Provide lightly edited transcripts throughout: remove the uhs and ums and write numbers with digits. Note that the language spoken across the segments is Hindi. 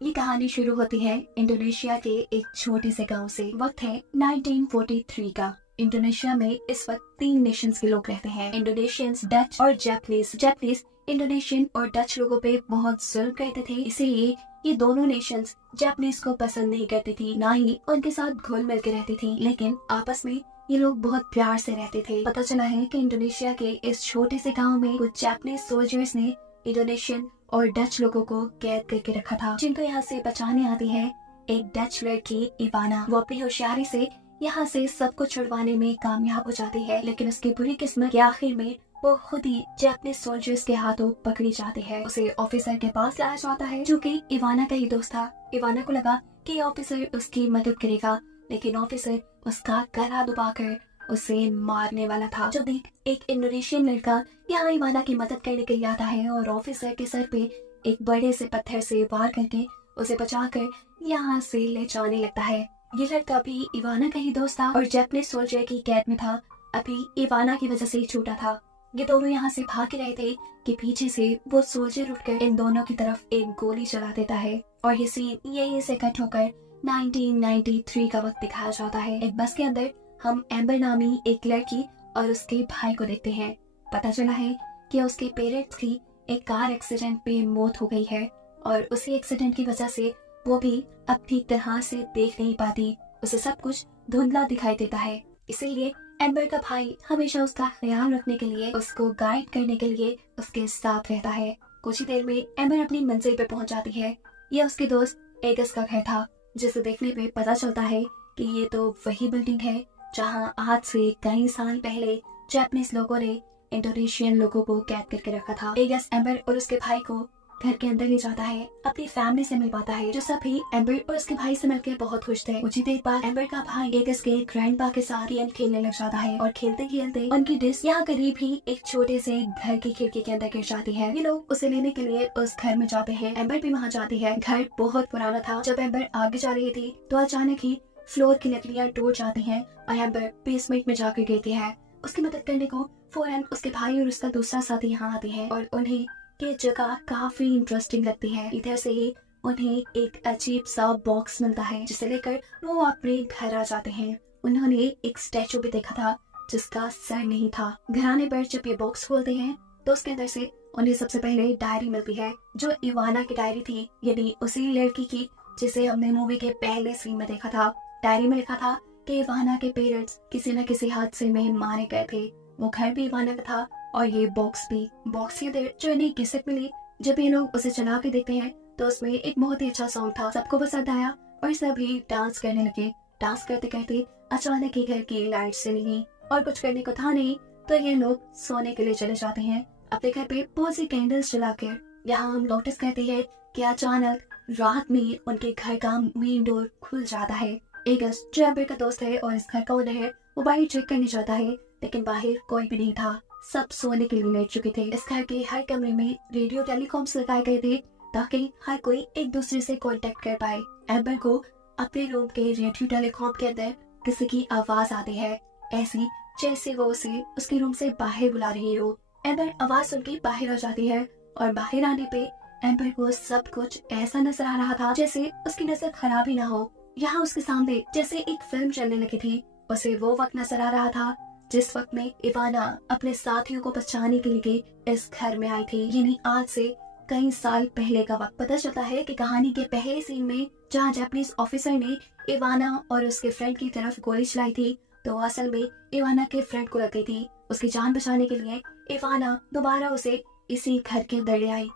ये कहानी शुरू होती है इंडोनेशिया के एक छोटे से गांव से। वक्त है 1943 का। इंडोनेशिया में इस वक्त 3 नेशंस के लोग रहते हैं, इंडोनेशियंस, डच और जापानीज। जापानीज इंडोनेशियन और डच लोगों पे बहुत जुल्म करते थे, इसीलिए ये दोनों नेशंस जापानीज को पसंद नहीं करती थी, ना ही उनके साथ घुल मिल के रहती थी। लेकिन आपस में ये लोग बहुत प्यार से रहते थे। पता चला है कि इंडोनेशिया के इस छोटे से गांव में कुछ जापानीज सोल्जर्स ने इंडोनेशियन और डच लोगों को कैद करके रखा था, जिनको यहाँ से बचाने आती है एक डच लड़की इवाना। वो अपनी होशियारी से यहाँ से सबको छुड़वाने में कामयाब हो जाती है, लेकिन उसकी बुरी किस्मत के आखिर में वो खुद ही जापानीज सोल्जर्स के हाथों पकड़ी जाती है। उसे ऑफिसर के पास लाया जाता है, जो कि इवाना का ही दोस्त था। इवाना को लगा कि ऑफिसर उसकी मदद करेगा, लेकिन ऑफिसर उसका गला दबाकर उसे मारने वाला था। जो देख एक इंडोनेशियन लड़का यहाँ इवाना की मदद करने के लिए आता है और ऑफिसर के सर पे एक बड़े से पत्थर से वार करके उसे बचाकर यहाँ से ले जाने लगता है। ये लड़का भी इवाना का ही दोस्त था और जापानीज सोल्जर की कैद में था। अभी इवाना की वजह से छूटा था। ये दोनों यहाँ से भाग रहे थे कि पीछे से वो सोल्जर उठकर इन दोनों की तरफ एक गोली चला देता है और ये सीन यहीं से कट होकर 1993 का वक्त दिखाया जाता है। एक बस के अंदर हम एम्बर नामी एक लड़की और उसके भाई को देखते हैं। पता चला है कि उसके पेरेंट्स की एक कार एक्सीडेंट पे मौत हो गई है और उसी एक्सीडेंट की वजह से वो भी अब ठीक तरह से देख नहीं पाती। उसे सब कुछ धुंधला दिखाई देता है, इसीलिए एम्बर का भाई हमेशा उसका ख्याल रखने के लिए, उसको गाइड करने के लिए उसके साथ रहता है। कुछ ही देर में एम्बर अपनी मंजिल पे पहुंच जाती है। यह उसके दोस्त एगस का घर था, जिसे देखने पे पता चलता है कि ये तो वही बिल्डिंग है जहां आज से कई साल पहले जापानीज लोगों ने इंडोनेशियन लोगों को कैद करके रखा था। एगस एम्बर और उसके भाई को घर के अंदर ले जाता है, अपनी फैमिली से मिल पाता है, जो सभी एम्बर और उसके भाई से मिलकर बहुत खुश थे। कुछ ही देर बाद एम्बर का भाई एगस के ग्रैंडपा के साथ गेम खेलने लग जाता है और खेलते खेलते उनकी डिश यहाँ करीब ही एक छोटे से घर की खिड़की के अंदर गिर जाती है। ये लोग उसे लेने के लिए उस घर में जाते हैं। एम्बर भी वहाँ जाती है। घर बहुत पुराना था। जब एम्बर आगे जा रही थी तो अचानक ही फ्लोर की लकड़ियाँ टूट जाती हैं और एम्बर बेसमेंट में जाकर गिरती है। उसकी मदद करने को फौरन उसके भाई और उसका दूसरा साथी यहाँ आते हैं और उन्हें ये जगह काफी इंटरेस्टिंग लगती है। इधर से ही उन्हें एक अजीब सा बॉक्स मिलता है, जिसे लेकर वो अपने घर आ जाते हैं। उन्होंने एक स्टैचू भी देखा था जिसका सर नहीं था। घर आने पर जब ये बॉक्स खोलते हैं तो उसके अंदर से उन्हें सबसे पहले डायरी मिलती है, जो इवाना की डायरी थी, यानी उसी लड़की की जिसे हमने मूवी के पहले सीन में देखा था। डायरी में लिखा था कि इवाना के पेरेंट्स किसी न किसी हादसे में मारे गए थे। वो घर भी इवाना का था और ये बॉक्स भी। बॉक्स के अंदर जो इन्हें कैसेट मिली, जब ये लोग उसे चला के देखते हैं तो उसमें एक बहुत ही अच्छा सॉन्ग था। सबको पसंद आया और सभी डांस करने लगे। डांस करते करते अचानक ही घर की लाइट चली गई और कुछ करने को था नहीं, तो ये लोग सोने के लिए चले जाते हैं अपने घर पे बहुत सी कैंडल्स जलाकर। यहाँ हम नोटिस करते हैं कि अचानक रात में उनके घर का मेन डोर खुल जाता है। एगस, जो एम्बर का दोस्त है और इस घर का ओनर है, वो बाहर चेक करने जाता है, लेकिन बाहर कोई भी नहीं था। सब सोने के लिए लेट चुके थे। इस घर के हर कमरे में रेडियो टेलीकॉम्स लगाए गए थे ताकि हर कोई एक दूसरे से कांटेक्ट कर पाए। एम्बर को अपने रूम के रेडियो टेलीकॉम के अंदर किसी की आवाज आती है, ऐसी जैसे वो उसे उसके रूम से बाहर बुला रही हो। एम्बर आवाज सुन के बाहर आ जाती है और बाहर आने पे एम्बर को सब कुछ ऐसा नजर आ रहा था जैसे उसकी नजर खराब ही ना हो। यहाँ उसके सामने जैसे एक फिल्म चलने लगी थी। उसे वो वक्त नजर आ रहा था जिस वक्त में इवाना अपने साथियों को बचाने के लिए इस घर में आई थी, यानी आज से कई साल पहले का वक्त। पता चलता है कि कहानी के पहले सीन में जहाँ जापानीज ऑफिसर ने इवाना और उसके फ्रेंड की तरफ गोली चलाई थी, तो असल में इवाना के फ्रेंड को लग गई थी। उसकी जान बचाने के लिए इवाना दोबारा उसे इसी घर के अंदर ले आई।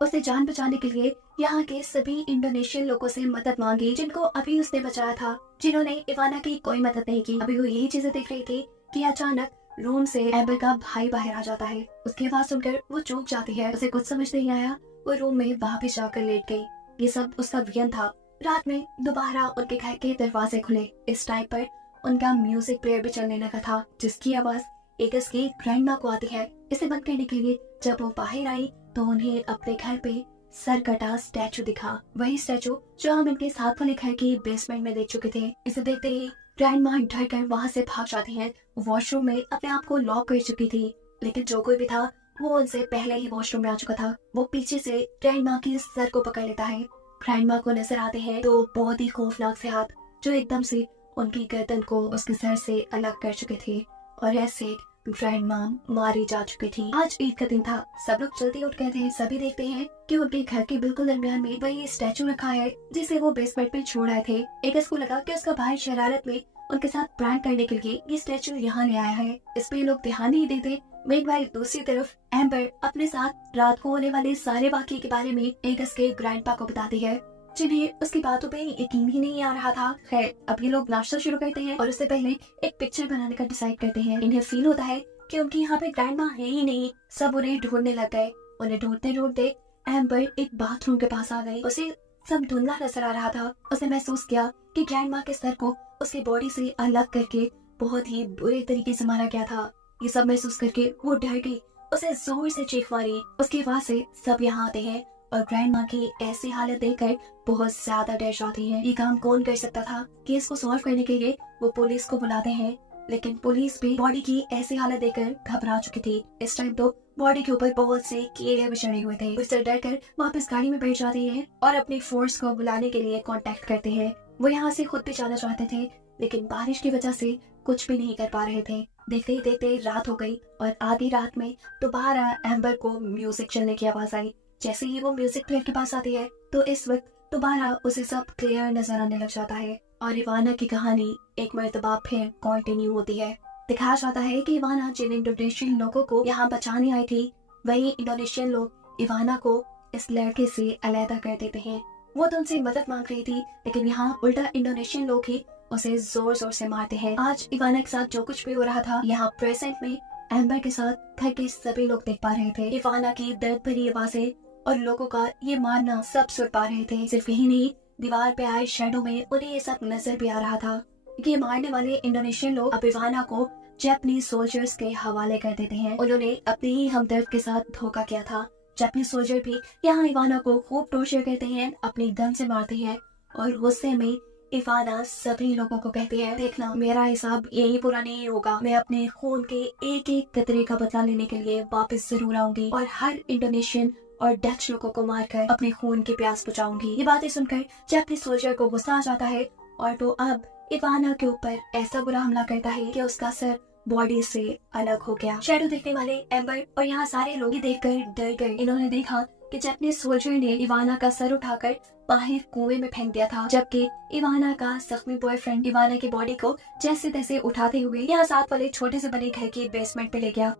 उसे जान बचाने के लिए यहाँ के सभी इंडोनेशियन लोगों से मदद मांगी, जिनको अभी उसने बचाया था, जिन्होंने इवाना की कोई मदद नहीं की। अभी वो यही चीजें देख रही थी कि अचानक रूम से एम्बर का भाई बाहर आ जाता है। उसकी आवाज सुनकर वो चौंक जाती है। उसे कुछ समझ नहीं आया। वो रूम में वापस जाकर लेट गई। ये सब उसका वियन था। रात में दोबारा उनके घर के दरवाजे खुले। इस टाइम पर उनका म्यूजिक प्लेयर भी चलने लगा था, जिसकी आवाज एगस की ग्रैंडमा को आती है। इसे बंद करने के लिए जब वो बाहर आई तो उन्हें अपने घर पे सर कटा स्टैचू दिखा, वही स्टैचू जो हम इनके साथ वाले घर की बेसमेंट में देख चुके थे। इसे देखते ही ग्रैंडमा डर कर वहाँ से भाग जाती हैं। वॉशरूम में अपने आप को लॉक कर चुकी थी, लेकिन जो कोई भी था वो उनसे पहले ही वॉशरूम में आ चुका था। वो पीछे से ग्रैंडमा के सर को पकड़ लेता है। ग्रैंडमा को नजर आते हैं तो बहुत ही खौफनाक से हाथ जो एकदम से उनकी गर्दन को उसके सर से अलग कर चुके थे और ऐसे ग्रैंडमा मारी जा चुकी थी। आज ईद का दिन था। सब लोग जल्दी उठ गए थे। सभी देखते हैं कि उनके घर के बिल्कुल दरमियान में वही स्टैचू रखा है जिसे वो बेसमेंट में छोड़ आए थे। एक को लगा कि उसका भाई शरारत में उनके साथ प्रैंक करने के लिए ये स्टैचू यहाँ ले आया है। इस पे लोग ध्यान नहीं देते। मेanwhile दूसरी तरफ एम्बर अपने साथ रात को होने वाले सारे वाक़ये के बारे में एगस के ग्रैंडपा को बताती है, जिन्हें उसकी बातों पे यकीन ही नहीं आ रहा था। खैर, अब ये लोग नाश्ता शुरू करते हैं और उससे पहले एक पिक्चर बनाने का डिसाइड करते हैं। इन्हें फील होता है कि उनके यहाँ पे ग्रैंडमा है ही नहीं। सब उन्हें ढूंढने लग गए। उन्हें ढूंढते ढूंढते एम्बर एक बाथरूम के पास आ गई। उसे सब धुंधला नजर आ रहा था। उसने महसूस किया कि ग्रैंडमा के सर को उसकी बॉडी से अलग करके बहुत ही बुरे तरीके से मारा गया था। ये सब महसूस करके वो डर गई। उसे जोर से चीख मारी। उसकी आवाज से सब यहाँ आते हैं और ग्रैंडमा की ऐसी हालत देखकर बहुत ज्यादा डर जाती हैं। ये काम कौन कर सकता था? केस को सॉल्व करने के लिए वो पुलिस को बुलाते हैं, लेकिन पुलिस भी बॉडी की ऐसी हालत देखकर घबरा चुकी थी। इस टाइम तो बॉडी के ऊपर बहुत से कीड़े भी चढ़े हुए थे। उससे डरकर वापस गाड़ी में बैठ जाते हैं और अपनी फोर्स को बुलाने के लिए कांटेक्ट करते हैं। वो यहाँ से खुद भी जाना चाहते थे, लेकिन बारिश की वजह से कुछ भी नहीं कर पा रहे थे। देखते ही देखते रात हो गई और आधी रात में दोबारा एम्बर को म्यूजिक चलने की आवाज आई। जैसे ही वो म्यूजिक प्लेयर के पास आती है तो इस वक्त दोबारा उसे सब क्लियर नजर आने लग जाता है और इवाना की कहानी एक मर्तबा फिर कंटिन्यू होती है। दिखाया जाता है कि इवाना जिन इंडोनेशियन लोगों को यहाँ बचाने आई थी, वही इंडोनेशियन लोग इवाना को इस लड़के से अलग कर देते हैं। वो तो उनसे मदद मांग रही थी, लेकिन यहाँ उल्टा इंडोनेशियन लोग ही उसे जोर जोर से मारते हैं। आज इवाना के साथ जो कुछ भी हो रहा था यहाँ प्रेजेंट में एम्बर के साथ घर के सभी लोग देख पा रहे थे। इवाना की दर्द भरी आवाजें और लोगों का ये मारना सब सुन पा रहे थे। सिर्फ यही नहीं, दीवार पे आए शेडो में उन्हें ये सब नजर भी आ रहा था कि ये मारने वाले इंडोनेशियन लोग अब इवाना को जापानीज सोल्जर्स के हवाले कर देते हैं। उन्होंने अपने ही हमदर्द के साथ धोखा किया था। जापानीज सोल्जर भी यहाँ इवाना को खूब टॉर्चर करते हैं, अपनी गन से मारते हैं और गुस्से में इवाना सभी लोगों को कहती है, देखना मेरा हिसाब यही पूरा नहीं होगा। मैं अपने खून के एक एक कतरे का बदला लेने के लिए वापस जरूर आऊंगी और हर इंडोनेशियन और डच लोगों को मारकर अपने खून की प्यास बुझाऊंगी। ये बातें सुनकर जापानीज सोल्जर को गुस्सा आ जाता है और तो अब इवाना के ऊपर ऐसा बुरा हमला करता है कि उसका सर बॉडी से अलग हो गया। शैडो देखने वाले एम्बर और यहाँ सारे लोग ही देखकर डर गए। इन्होंने देखा कि जापानीज सोल्जर ने इवाना का सर उठाकर बाहर कुएं में फेंक दिया था, जबकि इवाना का जख्मी बॉयफ्रेंड इवाना की बॉडी को जैसे तैसे उठाते हुए यहाँ साथ वाले छोटे से बने घर के बेसमेंट पे ले गया।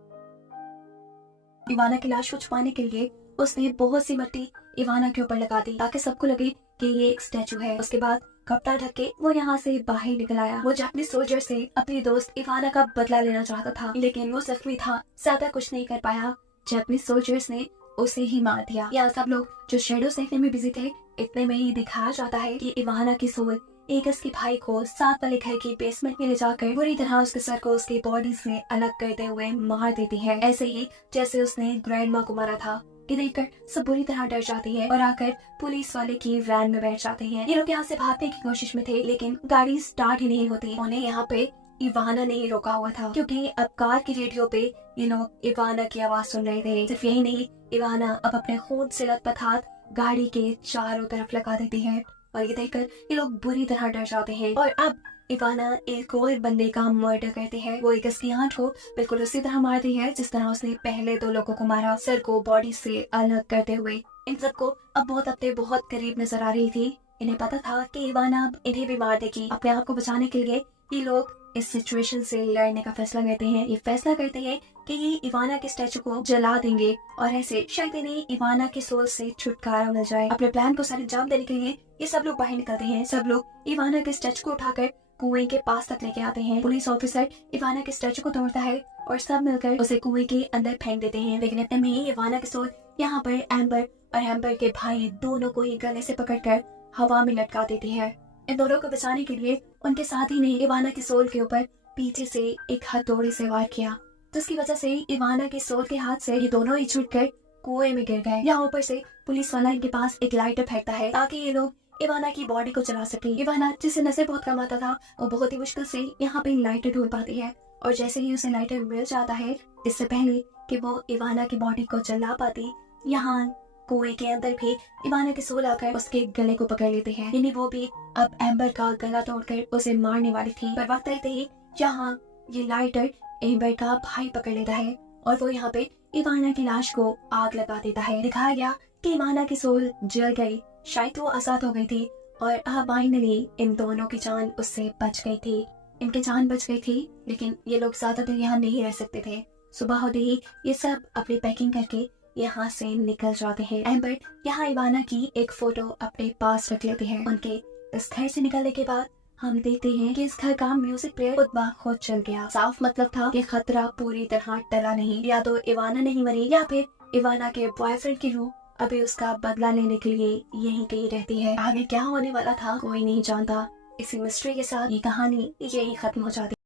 इवाना की लाश को छुपाने के लिए उसने बहुत सी मिट्टी इवाना के ऊपर लगा दी ताकि सबको लगे कि ये एक स्टैचू है। उसके बाद कपड़ा ढक के वो यहाँ से बाहर निकल आया। वो जापानीज सोल्जर से अपनी दोस्त इवाना का बदला लेना चाहता था, लेकिन वो जख्मी था, ज्यादा कुछ नहीं कर पाया। जापानीज सोल्जर्स ने उसे ही मार दिया। यहाँ सब लोग जो शेडोज देखने में बिजी थे, इतने में ही दिखाया जाता है कि इवाना की सोल एगस के भाई को साथ वाले घर के बेसमेंट में ले जाकर बुरी तरह उसके सर को उसकी बॉडी से अलग करते हुए मार देती है, ऐसे ही जैसे उसने ग्रैंडमा को मारा था। ये देखकर सब बुरी तरह डर जाती है और आकर पुलिस वाले की वैन में बैठ जाते हैं। ये लोग यहाँ से भागने की कोशिश में थे, लेकिन गाड़ी स्टार्ट ही नहीं होती। उन्हें यहाँ पे इवाना ने ही रोका हुआ था, क्योंकि अब कार की रेडियो पे ये लोग इवाना की आवाज सुन रहे थे। सिर्फ यही नहीं, इवाना अब अपने खून से लथपथ हाथ गाड़ी के चारों तरफ लगा देती है और ये देखकर ये लोग बुरी तरह डर जाते हैं। और अब इवाना एक और बंदे का मर्डर करती है। वो एगस की आंट को बिल्कुल उसी तरह मारती है जिस तरह उसने पहले 2 लोगों को मारा, सर को बॉडी से अलग करते हुए। इन सबको अब बहुत अपने बहुत करीब नजर आ रही थी। इन्हें पता था कि इवाना अब इन्हें भी मार देगी। अपने आप को बचाने के लिए ये लोग इस सिचुएशन से लड़ने का फैसला करते हैं। ये फैसला करते हैं कि ये इवाना के स्टैचू को जला देंगे और ऐसे शायद इन्हें इवाना के सोल से छुटकारा मिल जाए। अपने प्लान को सर अंजाम देने के लिए ये सब लोग बाहर निकलते हैं। सब लोग इवाना के स्टैचू को उठाकर कुएं के पास तक लेके आते हैं। पुलिस ऑफिसर इवाना के स्टैचू को तोड़ता है और सब मिलकर उसे कुएं के अंदर फेंक देते हैं। लेकिन इतने में ही इवाना के सोल यहाँ पर एम्बर और एम्बर के भाई दोनों को ही गले से पकड़कर हवा में लटका देती है। इन दोनों को बचाने के लिए उनके साथी ने इवाना की सोल के ऊपर पीछे से एक हथौड़ी से वार किया, जिसकी वजह से इवाना के सोल के हाथ से ये दोनों ही छूटकर कुएं में गिर गए। यहाँ ऊपर से पुलिस वाला इनके पास एक लाइटर फेंकता है ताकि ये लोग इवाना की बॉडी को जला सके। इवाना, जिसे नजर बहुत कम आता था, वो बहुत ही मुश्किल से यहाँ पे लाइटर ढूंढ पाती है और जैसे ही उसे लाइटर मिल जाता है, इससे पहले कि वो इवाना की बॉडी को जला पाती, यहाँ कुएं के अंदर भी इवाना के सोल आकर उसके गले को पकड़ लेते हैं। यानी वो भी अब एम्बर का गला तोड़कर उसे मारने वाली थी। पर वक्त रहते ही यहाँ ये लाइटर एम्बर का भाई पकड़ लेता है और वो यहाँ पे इवाना की लाश को आग लगा देता है। दिखाया गया कि इवाना की सोल जल गई, शायद वो आजाद हो गई थी और फाइनली इन दोनों की जान उससे बच गई थी। इनकी जान बच गई थी, लेकिन ये लोग ज्यादा देर यहाँ नहीं रह सकते थे। सुबह होते ही ये सब अपनी पैकिंग करके यहाँ से निकल जाते हैं। एम्बर यहाँ इवाना की एक फोटो अपने पास रख लेते हैं। उनके इस घर से निकलने के बाद हम देखते हैं कि इस घर का म्यूजिक प्लेयर खुद ब खुद चल गया। साफ मतलब था कि खतरा पूरी तरह टला नहीं। या तो इवाना नहीं मरी या फिर इवाना के बॉयफ्रेंड की रूह अभी उसका बदला लेने के लिए यहीं कहीं रहती है। आगे क्या होने वाला था कोई नहीं जानता। इसी मिस्ट्री के साथ ये कहानी यही खत्म हो जाती है।